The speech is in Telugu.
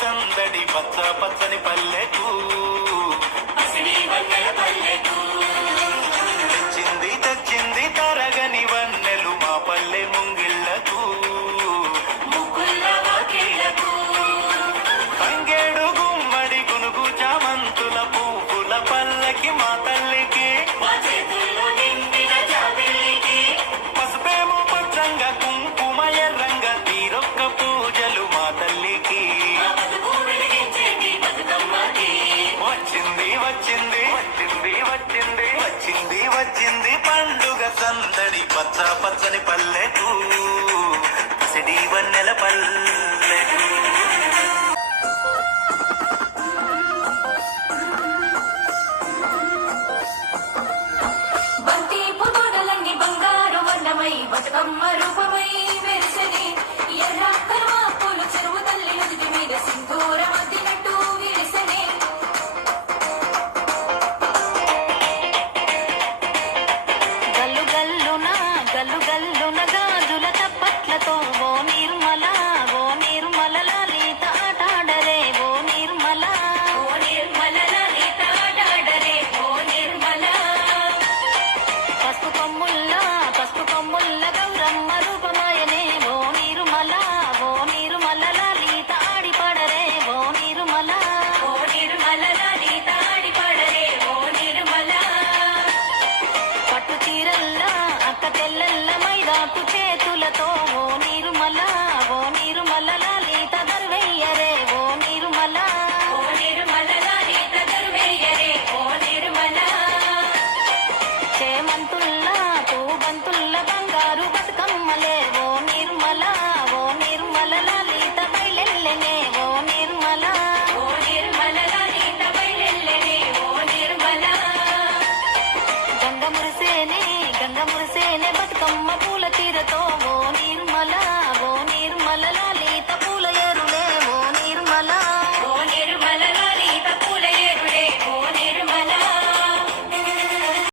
సందడి పచ్చ పచ్చని పల్లెకు. వచ్చింది వచ్చింది వచ్చింది వచ్చింది వచ్చింది వచ్చింది పండుగ సందడి. పచ్చ పచ్చని పల్లెకు పసిడి వన్నెల పల్లెకు బతుకమ్మ రూపమై నగాదుల తప్పట్లతో ఓ నిర్మల బతుకమ్మ పూల తీరతో